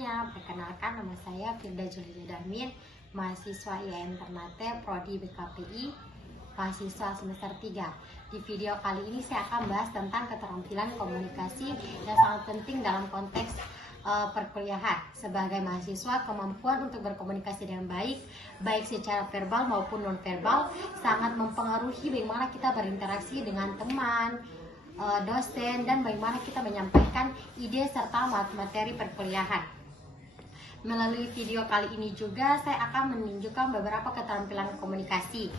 semuanya, perkenalkan nama saya Firda Julia Darmin, mahasiswa IAIN Ternate, Prodi BKPI, mahasiswa semester 3. Di video kali ini saya akan bahas tentang keterampilan komunikasi yang sangat penting dalam konteks perkuliahan. Sebagai mahasiswa, kemampuan untuk berkomunikasi dengan baik secara verbal maupun non-verbal, sangat mempengaruhi bagaimana kita berinteraksi dengan teman, dosen, dan bagaimana kita menyampaikan ide serta materi perkuliahan. Melalui video kali ini juga saya akan menunjukkan beberapa keterampilan komunikasi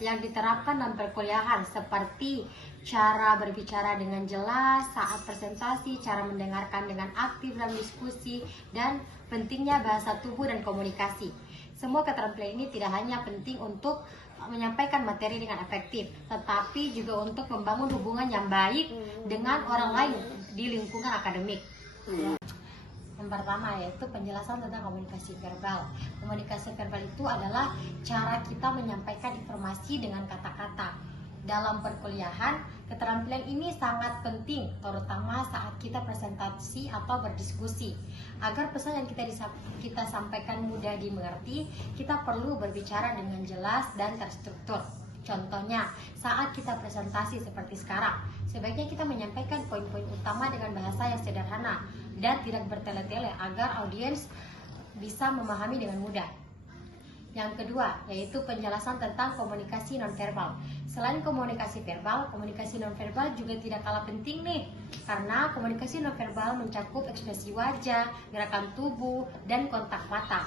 yang diterapkan dalam perkuliahan, seperti cara berbicara dengan jelas saat presentasi, cara mendengarkan dengan aktif dalam diskusi, dan pentingnya bahasa tubuh dan komunikasi. Semua keterampilan ini tidak hanya penting untuk menyampaikan materi dengan efektif, tetapi juga untuk membangun hubungan yang baik dengan orang lain di lingkungan akademik. Yang pertama yaitu penjelasan tentang komunikasi verbal. Komunikasi verbal itu adalah cara kita menyampaikan informasi dengan kata-kata. Dalam perkuliahan, keterampilan ini sangat penting, terutama saat kita presentasi atau berdiskusi. Agar pesan yang kita sampaikan mudah dimengerti, kita perlu berbicara dengan jelas dan terstruktur. Contohnya, saat kita presentasi seperti sekarang, sebaiknya kita menyampaikan poin-poin utama dengan bahasa yang sederhana dan tidak bertele-tele agar audiens bisa memahami dengan mudah. Yang kedua, yaitu penjelasan tentang komunikasi nonverbal. Selain komunikasi verbal, komunikasi nonverbal juga tidak kalah penting nih, karena komunikasi nonverbal mencakup ekspresi wajah, gerakan tubuh, dan kontak mata.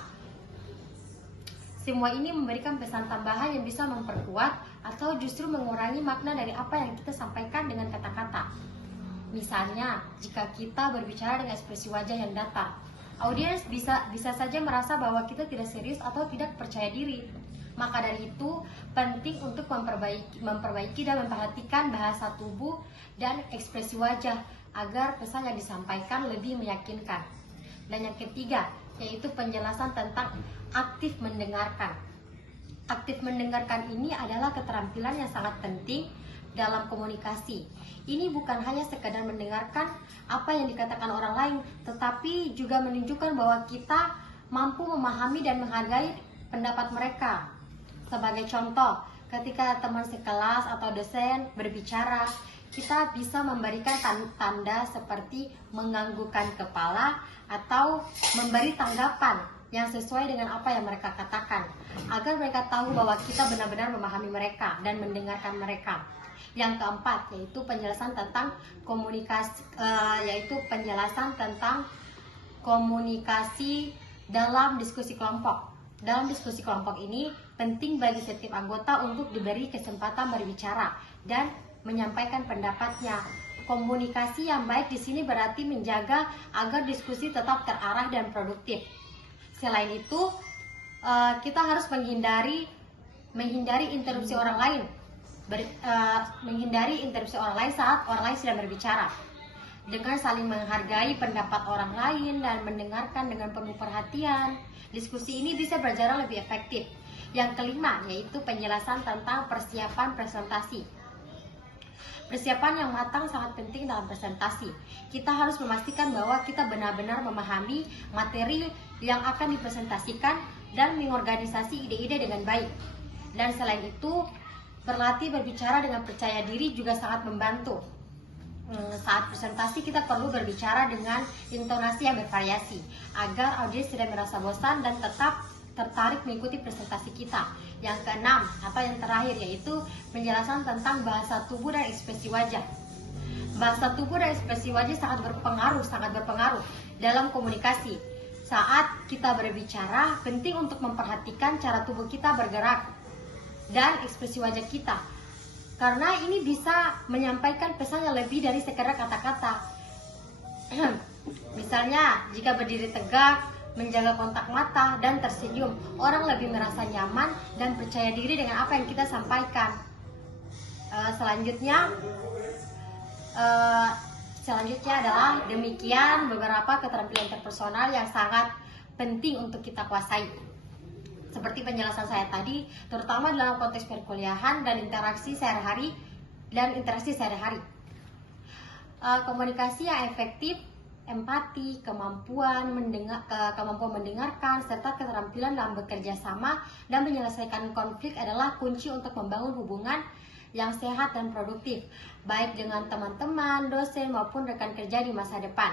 Semua ini memberikan pesan tambahan yang bisa memperkuat atau justru mengurangi makna dari apa yang kita sampaikan dengan kata-kata. Misalnya, jika kita berbicara dengan ekspresi wajah yang datar, audiens bisa saja merasa bahwa kita tidak serius atau tidak percaya diri. Maka dari itu, penting untuk memperbaiki dan memperhatikan bahasa tubuh dan ekspresi wajah agar pesan yang disampaikan lebih meyakinkan. Dan yang ketiga, yaitu penjelasan tentang aktif mendengarkan. Aktif mendengarkan ini adalah keterampilan yang sangat penting dalam komunikasi. Ini bukan hanya sekadar mendengarkan apa yang dikatakan orang lain, tetapi juga menunjukkan bahwa kita mampu memahami dan menghargai pendapat mereka. Sebagai contoh, ketika teman sekelas atau dosen berbicara, kita bisa memberikan tanda seperti menganggukkan kepala atau memberi tanggapan yang sesuai dengan apa yang mereka katakan, agar mereka tahu bahwa kita benar-benar memahami mereka dan mendengarkan mereka. Yang keempat, yaitu penjelasan tentang komunikasi dalam diskusi kelompok. Dalam diskusi kelompok ini, penting bagi setiap anggota untuk diberi kesempatan berbicara dan menyampaikan pendapatnya. Komunikasi yang baik di sini berarti menjaga agar diskusi tetap terarah dan produktif. Selain itu, kita harus menghindari interupsi orang lain. Menghindari interupsi orang lain saat orang lain sedang berbicara. Dengan saling menghargai pendapat orang lain dan mendengarkan dengan penuh perhatian, diskusi ini bisa berjalan lebih efektif. Yang kelima, yaitu penjelasan tentang persiapan presentasi. Persiapan yang matang sangat penting dalam presentasi. Kita harus memastikan bahwa kita benar-benar memahami materi yang akan dipresentasikan dan mengorganisasi ide-ide dengan baik. Dan selain itu, berlatih berbicara dengan percaya diri juga sangat membantu. Saat presentasi kita perlu berbicara dengan intonasi yang bervariasi agar audiens tidak merasa bosan dan tetap tertarik mengikuti presentasi kita. Yang keenam atau yang terakhir, yaitu penjelasan tentang bahasa tubuh dan ekspresi wajah. Bahasa tubuh dan ekspresi wajah sangat berpengaruh dalam komunikasi. Saat kita berbicara, penting untuk memperhatikan cara tubuh kita bergerak dan ekspresi wajah kita, karena ini bisa menyampaikan pesan yang lebih dari sekedar kata-kata. Misalnya, jika berdiri tegak, menjaga kontak mata, dan tersenyum, orang lebih merasa nyaman dan percaya diri dengan apa yang kita sampaikan. Selanjutnya adalah demikian beberapa keterampilan interpersonal yang sangat penting untuk kita kuasai. Seperti penjelasan saya tadi, terutama dalam konteks perkuliahan dan interaksi sehari-hari. Komunikasi yang efektif empati, kemampuan mendengarkan, serta keterampilan dalam bekerja sama dan menyelesaikan konflik adalah kunci untuk membangun hubungan yang sehat dan produktif, baik dengan teman-teman, dosen, maupun rekan kerja di masa depan.